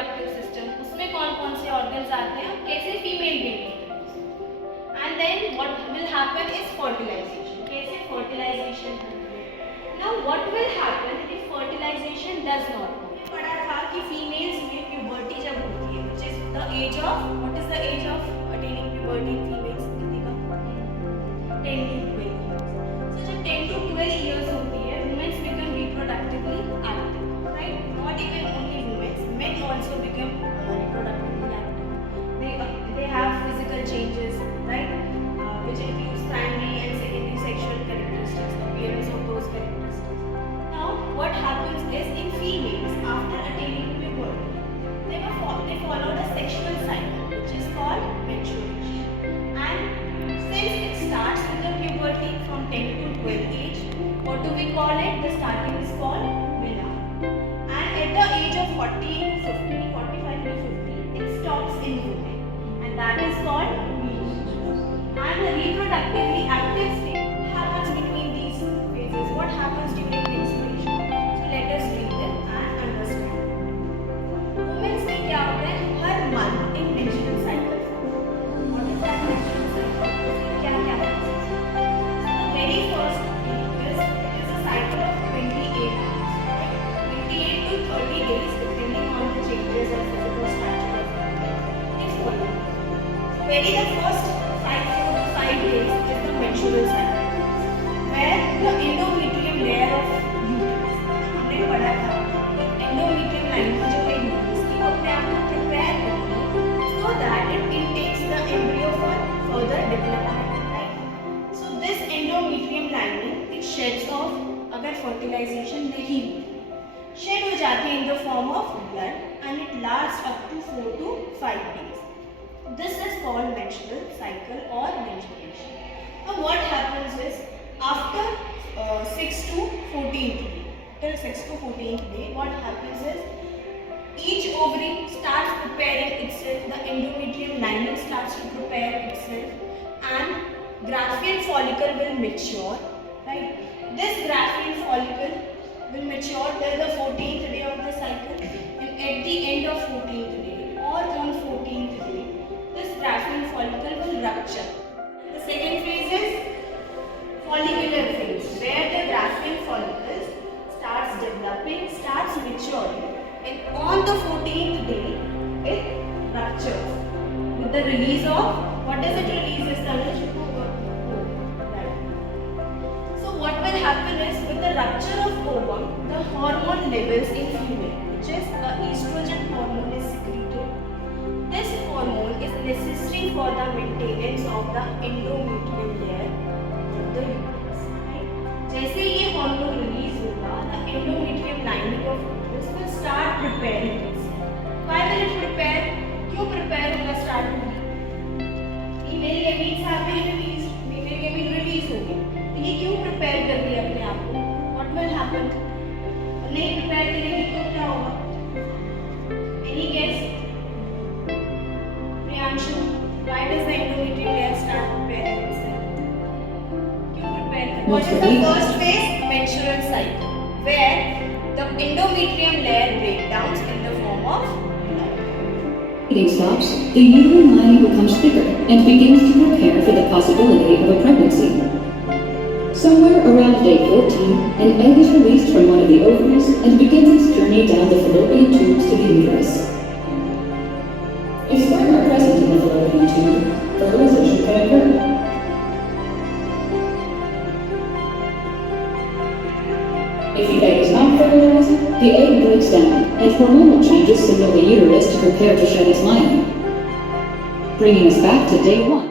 Reproductive system, उसमें कौन कौन से ऑर्गन्स आते हैं, कैसे female baby, and then what will happen is fertilisation, कैसे fertilisation. Now what will happen if fertilisation does not. पढ़ा था कि फीमेल्स में प्यूबर्टी जब होती है, which is the age of, what is the age of attaining puberty in females, कितनी का 10 to 12 years। सो जब 10 to 12 years होती है, womens become reproductively active, right, not even only womens, men also become reproductively active. They have physical changes, right, which includes primary and secondary sexual characteristics, appearance of those characteristics. Now what happens is in females after attaining puberty, they followed a sexual cycle which is called menstruation, and since it starts with the puberty from 10 to 12 age, what do we call it? The starting is called menarche, and at the age of 40 to 50, 45 to 50, it stops in women, and that is called menarche. And the reproductively active state happens between these phases. What happens during menstruation? So let us read it and understand. Women's में क्या होता है, हर month in menstrual cycle. What is that menstrual cycle? क्या क्या है? So the very first thing is it is a cycle of 28 days, right? 28 to 30 days depending on the changes of physical structure of the woman. If one. So very the first 4 to 5 days is the menstrual cycle, where the endometrium layer of uterus, हमने पढ़ा था endometrium lining जो है uterus की, वो अपने आप को prepare करती है so that it intakes the embryo for further development, right? So this endometrium lining it sheds off अगर fertilization नहीं हुई, shed हो जाती है in the form of blood, and it lasts up to 4 to 5 days. This is called menstrual cycle or menstruation. Now what happens is after 6 to 14th day, till 6 to 14th day, what happens is each ovary starts preparing itself, the endometrium lining starts to prepare itself, and Graafian follicle will mature, right? This Graafian follicle will mature till the 14th day of the cycle, and at the end of 14th day or on 14th day, this Graafian follicle will rupture. The second phase is follicular phase, where the Graafian follicles starts developing, starts maturing, and on the 14th day it ruptures with the release of, what does it release, Tanuj? So what will happen is with the rupture of ovum, the hormone levels in female, which is estrogen hormone, is secreted. This hormone is necessary for the maintenance of the endometrium layer of the uterus, right? जैसे ये hormone release होगा, the endometrium lining of uterus will start preparing itself. Why will it prepare? क्यों prepare होगा start होगी? Female gametes have been released, female gamete release होगी, तो ये क्यों prepare कर रही है अपने आप को? What will happen? नहीं prepare करेगी तो क्या होगा? Any guess? Why does the endometrium layer start preparing itself? क्यों prepare करती है? What is the first phase? Menstrual cycle, where the endometrium layer breakdowns in the form of blood. Bleeding stops, the uterine lining becomes thicker and begins to prepare for the possibility of a pregnancy. Somewhere around day 14, an egg is released from one of the ovaries and begins its journey down the fallopian tubes to the uterus. If sperm are present in the fallopian tube, fertilization can occur. If the egg is not fertilized, the egg breaks down and hormonal changes signal the uterus to prepare to shed its lining. Bringing us back to day 1.